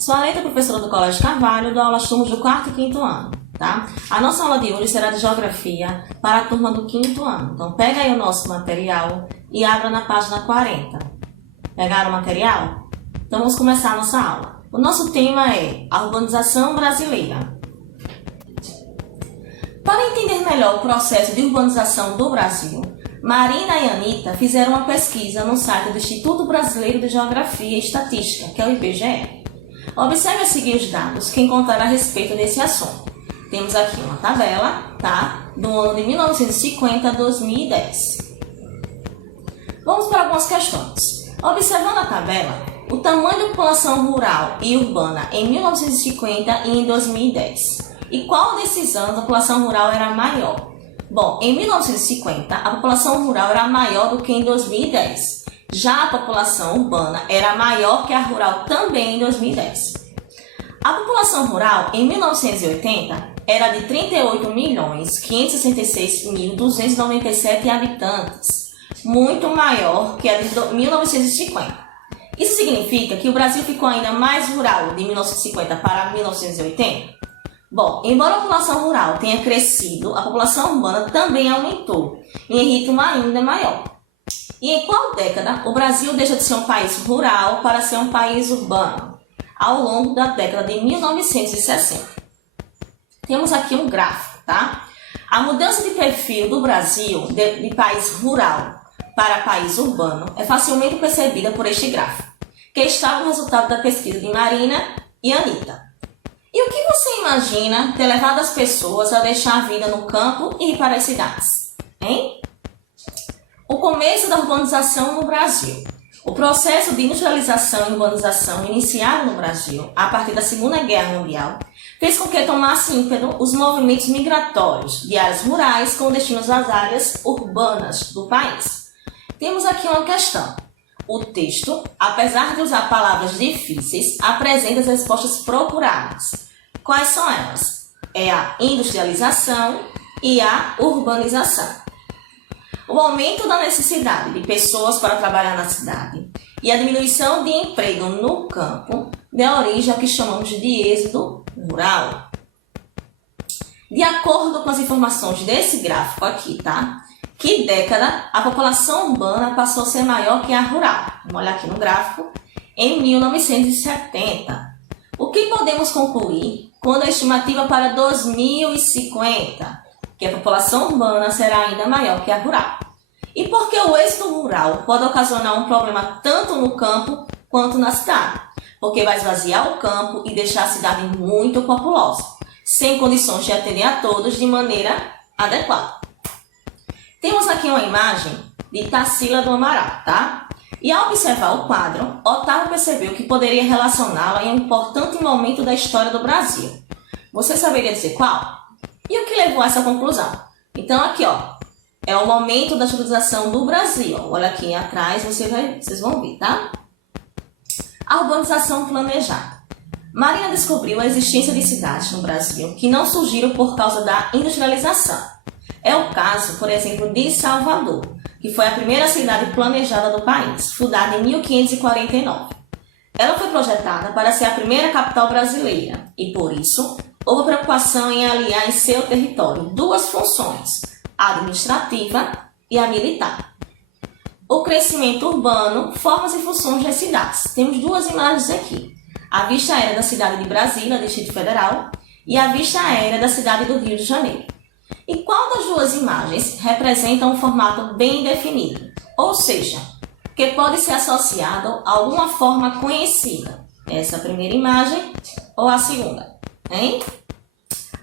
Sou a Areta, professora do Colégio Carvalho, dou aulas turmas do 4º e 5º ano, tá? A nossa aula de hoje será de Geografia para a turma do 5º ano. Então, pega aí o nosso material e abra na página 40. Pegaram o material? Então, vamos começar a nossa aula. O nosso tema é a urbanização brasileira. Para entender melhor o processo de urbanização do Brasil, Marina e Anita fizeram uma pesquisa no site do Instituto Brasileiro de Geografia e Estatística, que é o IBGE. Observe a seguir os dados que encontraram a respeito desse assunto. Temos aqui uma tabela, tá? Do ano de 1950 a 2010. Vamos para algumas questões. Observando a tabela, o tamanho da população rural e urbana em 1950 e em 2010. E qual desses anos a população rural era maior? Bom, em 1950, a população rural era maior do que em 2010. Já a população urbana era maior que a rural também em 2010. A população rural em 1980 era de 38.566.297 habitantes, muito maior que a de 1950. Isso significa que o Brasil ficou ainda mais rural de 1950 para 1980? Bom, embora a população rural tenha crescido, a população urbana também aumentou, em ritmo ainda maior. E em qual década o Brasil deixa de ser um país rural para ser um país urbano? Ao longo da década de 1960. Temos aqui um gráfico, tá? A mudança de perfil do Brasil de país rural para país urbano é facilmente percebida por este gráfico, que está no resultado da pesquisa de Marina e Anita. E o que você imagina ter levado as pessoas a deixar a vida no campo e ir para as cidades? Hein? O começo da urbanização no Brasil. O processo de industrialização e urbanização iniciado no Brasil a partir da Segunda Guerra Mundial fez com que tomasse ímpeto os movimentos migratórios de áreas rurais com destinos às áreas urbanas do país. Temos aqui uma questão. O texto, apesar de usar palavras difíceis, apresenta as respostas procuradas. Quais são elas? É a industrialização e a urbanização. O aumento da necessidade de pessoas para trabalhar na cidade e a diminuição de emprego no campo deu origem ao que chamamos de êxodo rural. De acordo com as informações desse gráfico aqui, tá? Que década a população urbana passou a ser maior que a rural? Vamos olhar aqui no gráfico. Em 1970. O que podemos concluir quando a estimativa para 2050? Que a população urbana será ainda maior que a rural. E por que o êxodo rural pode ocasionar um problema tanto no campo quanto na cidade? Porque vai esvaziar o campo e deixar a cidade muito populosa, sem condições de atender a todos de maneira adequada. Temos aqui uma imagem de Tarsila do Amaral, tá? E ao observar o quadro, Otávio percebeu que poderia relacioná-la em um importante momento da história do Brasil. Você saberia dizer qual? E o que levou a essa conclusão? Então aqui, ó, é o momento da urbanização do Brasil. Olha aqui atrás, vocês vão ver, tá? A urbanização planejada. Marina descobriu a existência de cidades no Brasil que não surgiram por causa da industrialização. É o caso, por exemplo, de Salvador, que foi a primeira cidade planejada do país, fundada em 1549. Ela foi projetada para ser a primeira capital brasileira e, por isso, houve preocupação em aliar em seu território duas funções, a administrativa e a militar. O crescimento urbano, formas e funções das cidades. Temos duas imagens aqui. A vista aérea da cidade de Brasília, Distrito Federal, e a vista aérea da cidade do Rio de Janeiro. E qual das duas imagens representa um formato bem definido? Ou seja, que pode ser associado a alguma forma conhecida. Essa primeira imagem ou a segunda, hein?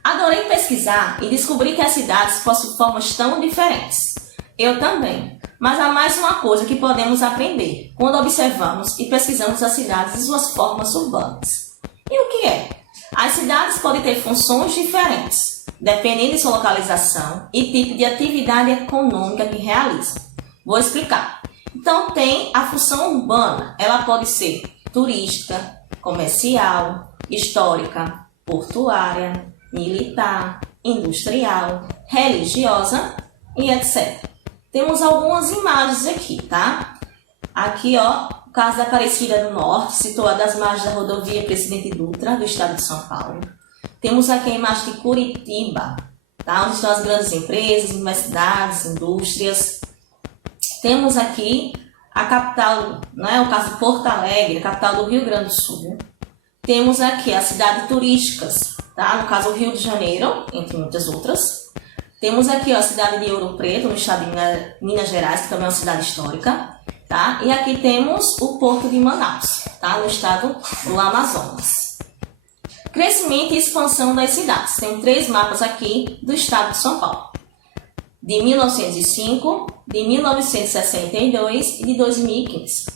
Adorei pesquisar e descobri que as cidades possuem formas tão diferentes. Eu também. Mas há mais uma coisa que podemos aprender quando observamos e pesquisamos as cidades e suas formas urbanas. E o que é? As cidades podem ter funções diferentes, dependendo de sua localização e tipo de atividade econômica que realizam. Vou explicar. Então, tem a função urbana. Ela pode ser turística, comercial, histórica, portuária, militar, industrial, religiosa e etc. Temos algumas imagens aqui, tá? Aqui, ó, caso da Aparecida do Norte, situada às margens da rodovia Presidente Dutra, do estado de São Paulo. Temos aqui a imagem de Curitiba, tá? Onde estão as grandes empresas, universidades, indústrias. Temos aqui a capital, né? O caso de Porto Alegre, a capital do Rio Grande do Sul. Temos aqui as cidades turísticas, tá? No caso, o Rio de Janeiro, entre muitas outras. Temos aqui ó, a cidade de Ouro Preto, no estado de Minas Gerais, que também é uma cidade histórica. Tá? E aqui temos o Porto de Manaus, tá? No estado do Amazonas. Crescimento e expansão das cidades. Tem 3 mapas aqui do estado de São Paulo. De 1905, de 1962 e de 2015.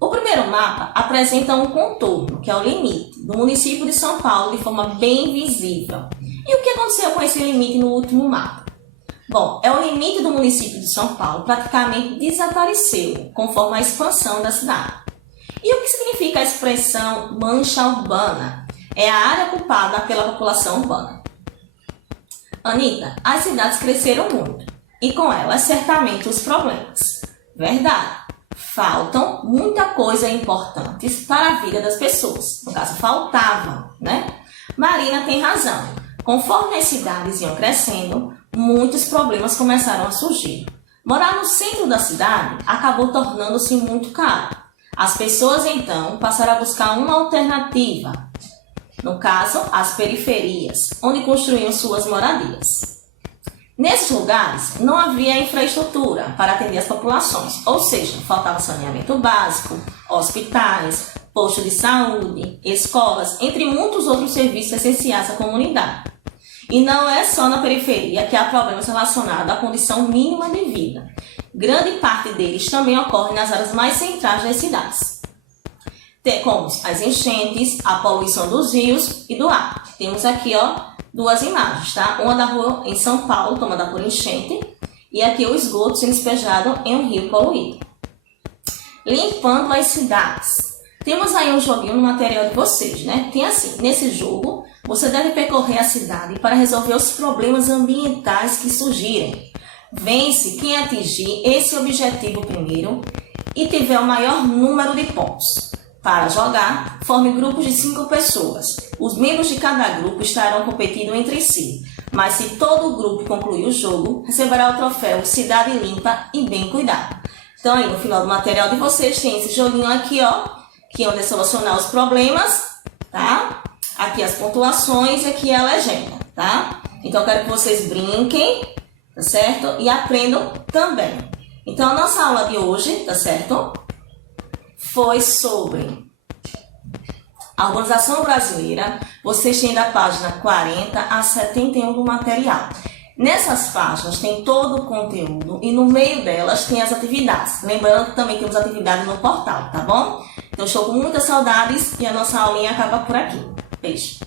O primeiro mapa apresenta um contorno, que é o limite do município de São Paulo, de forma bem visível. E o que aconteceu com esse limite no último mapa? Bom, o limite do município de São Paulo praticamente desapareceu conforme a expansão da cidade. E o que significa a expressão mancha urbana? É a área ocupada pela população urbana. Anita, as cidades cresceram muito e com elas certamente os problemas. Verdade, faltam muita coisa importante para a vida das pessoas. No caso, faltavam, né? Marina tem razão. Conforme as cidades iam crescendo, muitos problemas começaram a surgir. Morar no centro da cidade acabou tornando-se muito caro. As pessoas, então, passaram a buscar uma alternativa. No caso, as periferias, onde construíam suas moradias. Nesses lugares, não havia infraestrutura para atender as populações, ou seja, faltava saneamento básico, hospitais, posto de saúde, escolas, entre muitos outros serviços essenciais à comunidade. E não é só na periferia que há problemas relacionados à condição mínima de vida. Grande parte deles também ocorre nas áreas mais centrais das cidades, como as enchentes, a poluição dos rios e do ar. Temos aqui ó, 2 imagens, tá? Uma da rua em São Paulo, tomada por enchente, e aqui o esgoto sendo despejado em um rio poluído. Limpando as cidades. Temos aí um joguinho no material de vocês, né? Tem assim, nesse jogo, você deve percorrer a cidade para resolver os problemas ambientais que surgirem. Vence quem atingir esse objetivo primeiro e tiver o maior número de pontos. Para jogar, forme grupos de 5 pessoas. Os membros de cada grupo estarão competindo entre si, mas se todo o grupo concluir o jogo, receberá o troféu Cidade Limpa e Bem Cuidada. Então aí no final do material de vocês tem esse joguinho aqui, ó, que é onde é solucionar os problemas, tá? Aqui as pontuações e aqui a legenda, tá? Então eu quero que vocês brinquem, tá certo? E aprendam também. Então a nossa aula de hoje, tá certo? Foi sobre a organização brasileira. Vocês têm da página 40 a 71 do material. Nessas páginas tem todo o conteúdo e no meio delas tem as atividades. Lembrando que também temos atividades no portal, tá bom? Então estou com muitas saudades e a nossa aulinha acaba por aqui. Beijo!